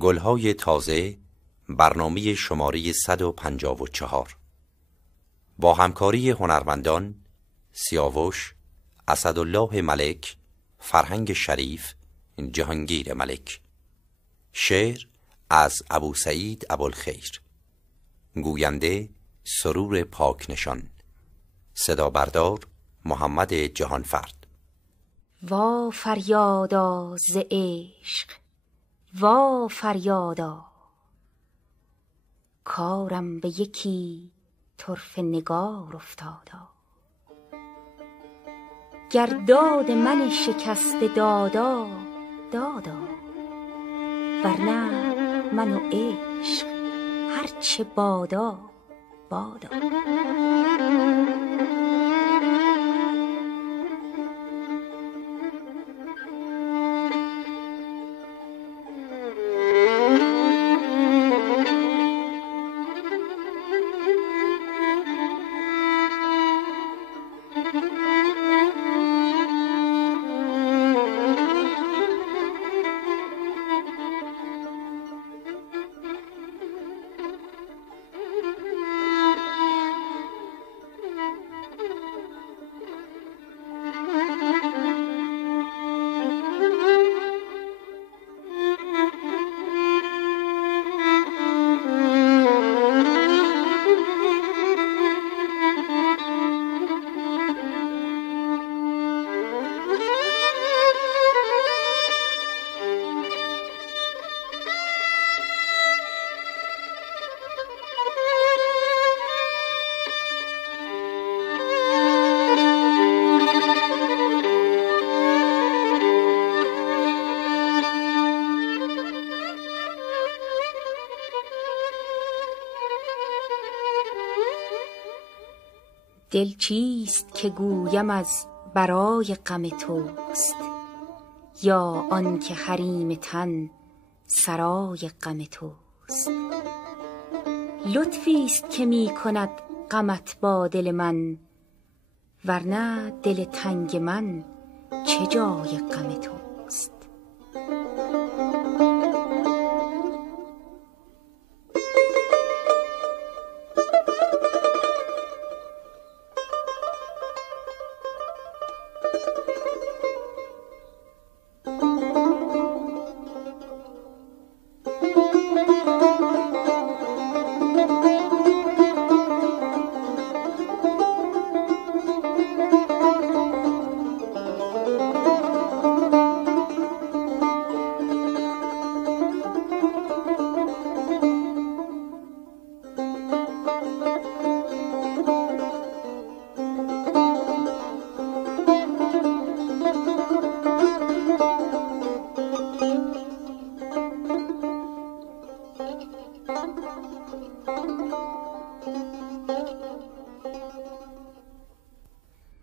گلهای تازه، برنامه شماره 154 با همکاری هنرمندان سیاوش، اسدالله ملک، فرهنگ شریف، جهانگیر ملک. شعر از ابوسعید ابوالخیر. گوینده سرور پاکنشان. صدا بردار محمد جهانفرد. وا فریادا ز عشق، وا فریادا، کارم به یکی طرفه نگار افتادا. گر داد من شکسته دادا دادا، ورنه من و عشق هرچه بادا بادا. دل چیست که گویم از برای غم توست، یا آن که حریم تن سرای غم توست. لطفی است که می کند غمت با دل من، ورنه دل تنگ من چه جای غم توست.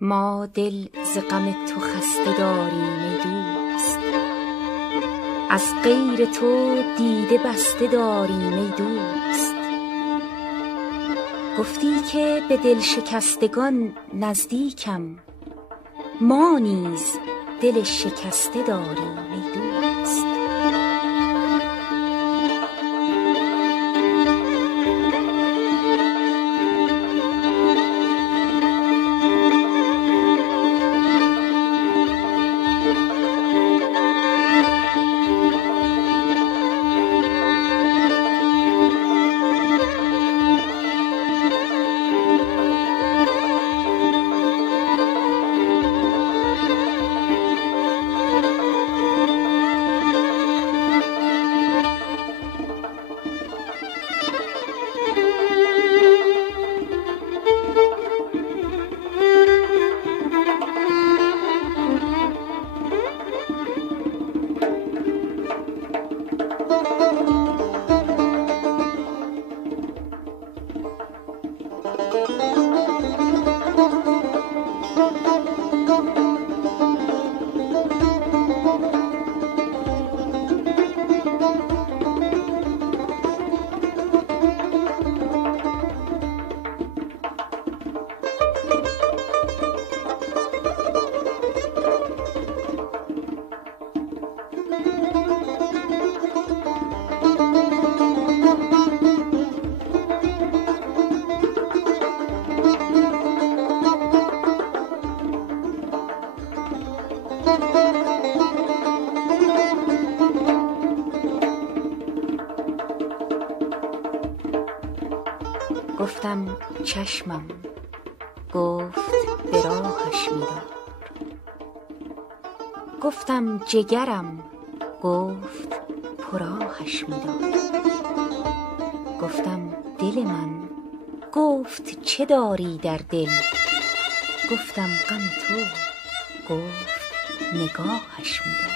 ما دل ز غم تو خسته داریم ای دوست، از غیر تو دیده بسته داریم ای دوست. گفتی که به دل شکستگان نزدیکم، ما نیز دل شکسته داریم ای دوست. گفتم چشمم، گفت به راهش می‌دار. گفتم جگرم، گفت پراهش می‌دار. گفتم دل من، گفت چه داری در دل؟ گفتم غم تو، گفت نگاهش می‌دار.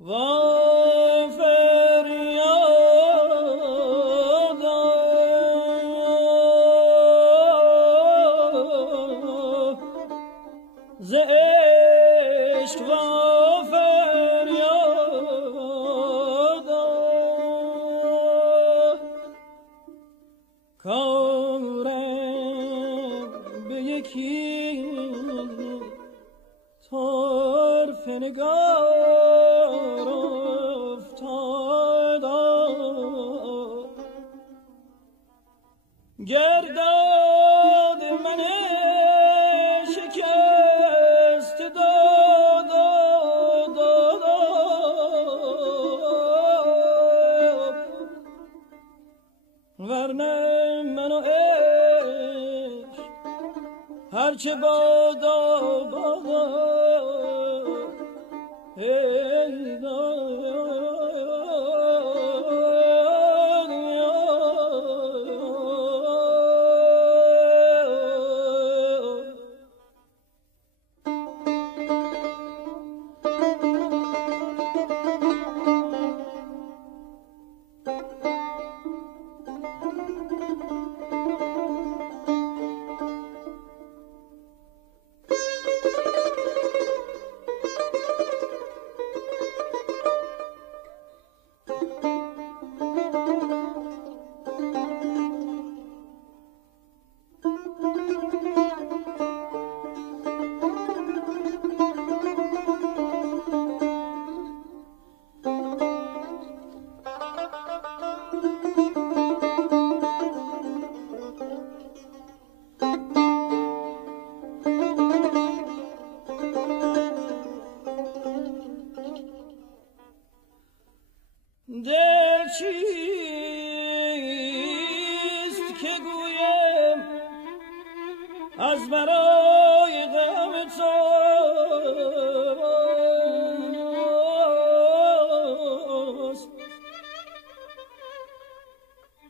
و فریادم گرداد من شکست داد ورنه منو عشق هرچه بادا ای دل چیست که گویم از برای غم توست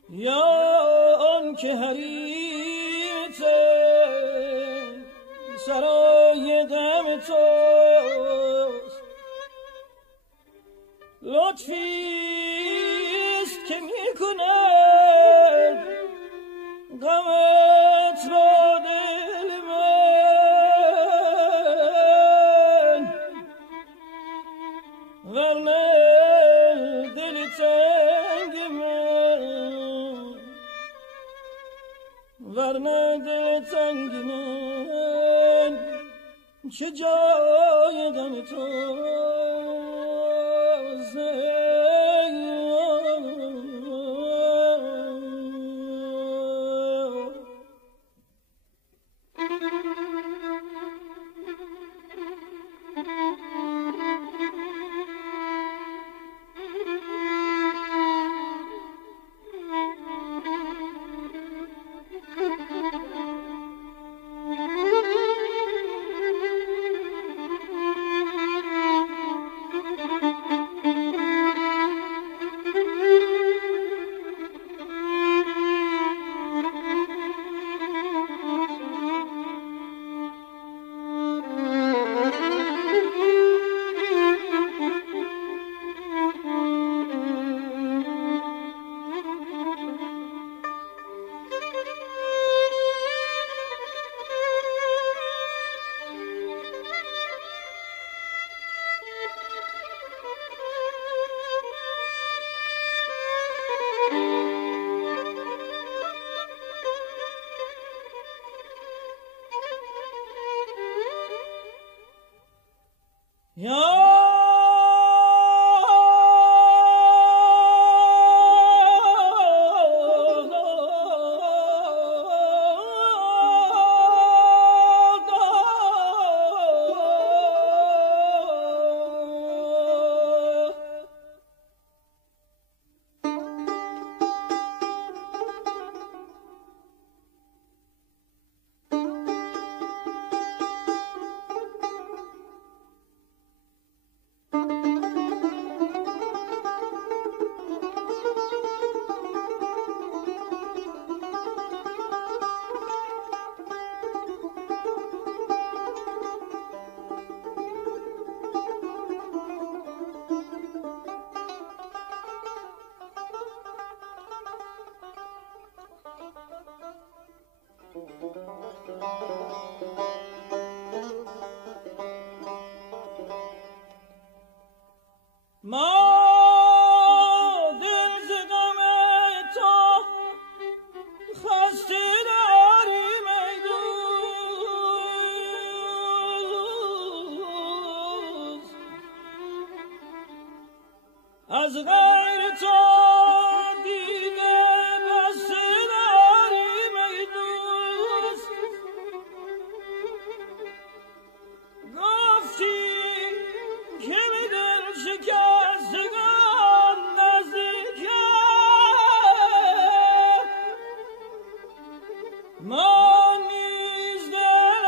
یا آن که حریت سرای غم توست لطفیست که میکند غمت با دل من ورنه دل تنگ من چه جای غم توست از غیر تو دیده بسته داریم ای دوست. گفتی که به دل شکستگان نزدیکه، ما نیز دل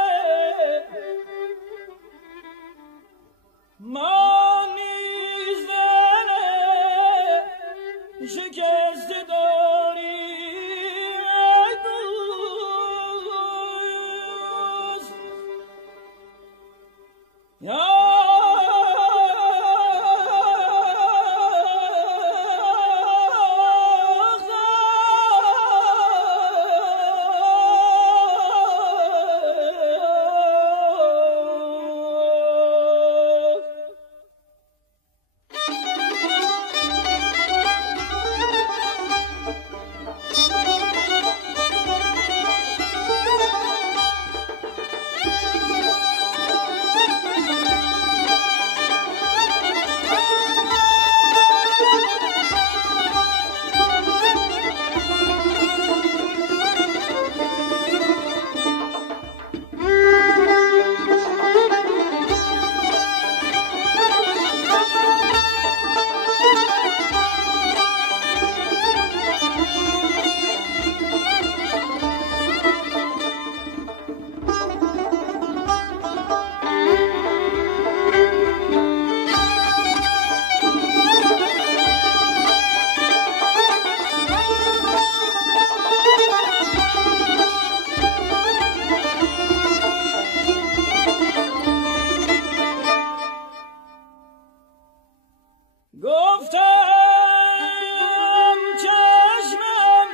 شکسته داریم ای دوست. گفتم چشمم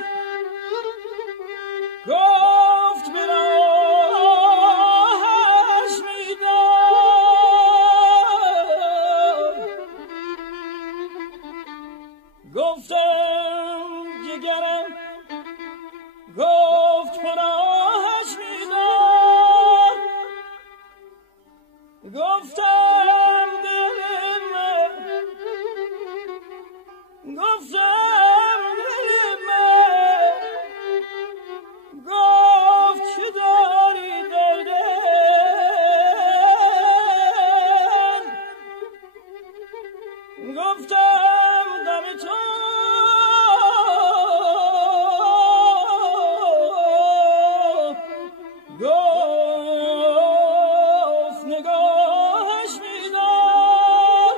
گفت به راهش میدار. گفتم جگرم گفت پناهش میدار. گفتم دل من گفت که داری در دل. گفتم دم تو گفت نگاهش میدار.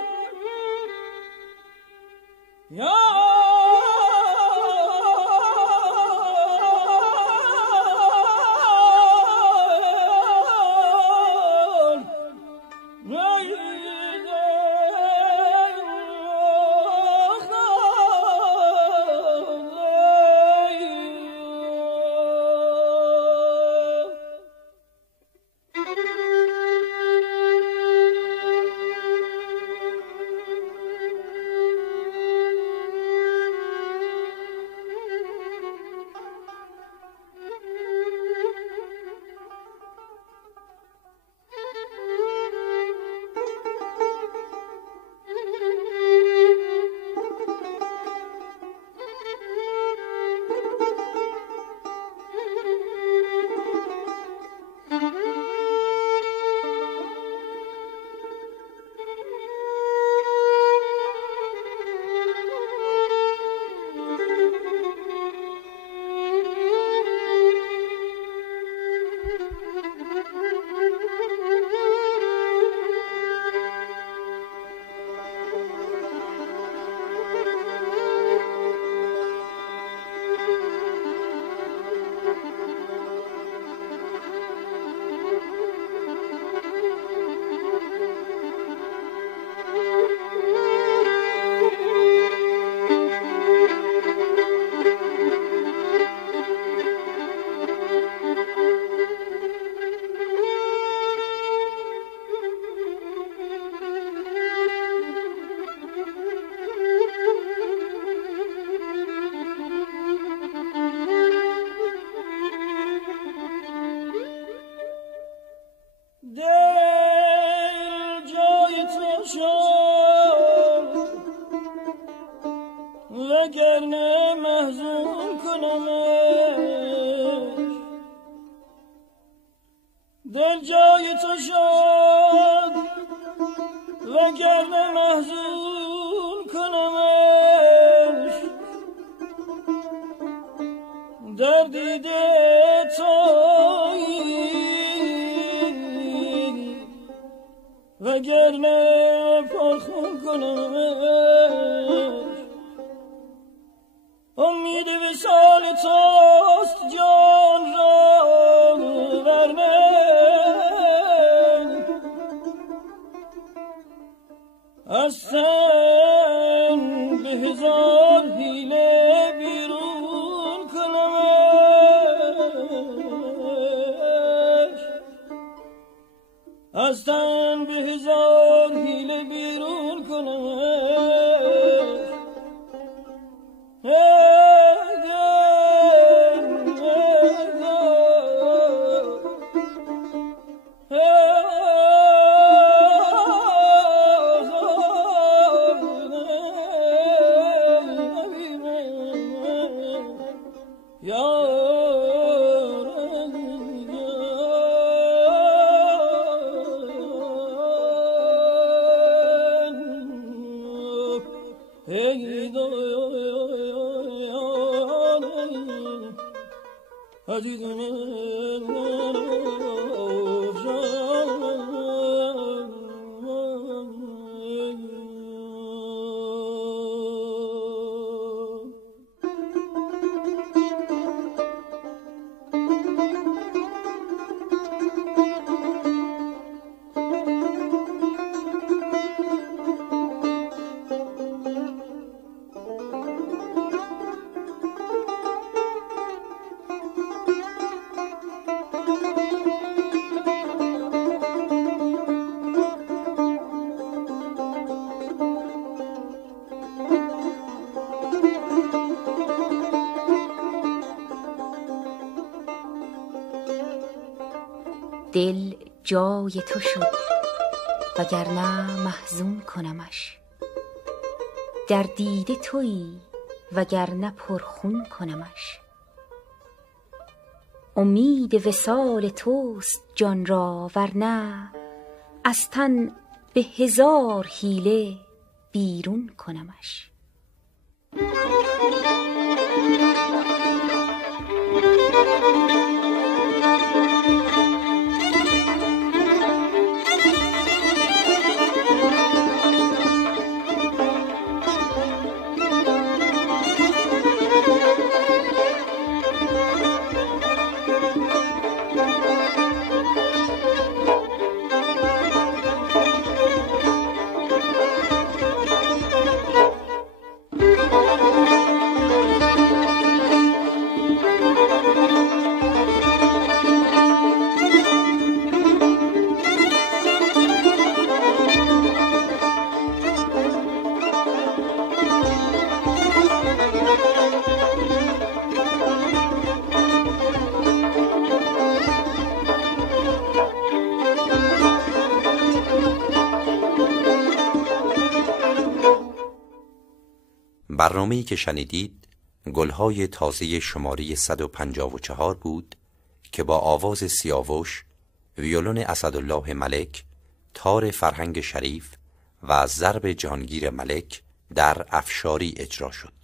وگرنه پرخون کنمش. امید وصال توست جان را ورنه از تن به هزار حیله بیرون کنمش. از تن به هزار حیله بیرون کنمش. دل جای تو شد وگرنه محزون کنمش. در دیده تویی وگرنه پرخون کنمش. امید وصال توست جان را ورنه از تن به هزار حیله بیرون کنمش. برنامه‌ای که شنیدید گلهای تازه شماره 154 بود که با آواز سیاوش، ویولون اسدالله ملک، تار فرهنگ شریف و ضرب جهانگیر ملک در افشاری اجرا شد.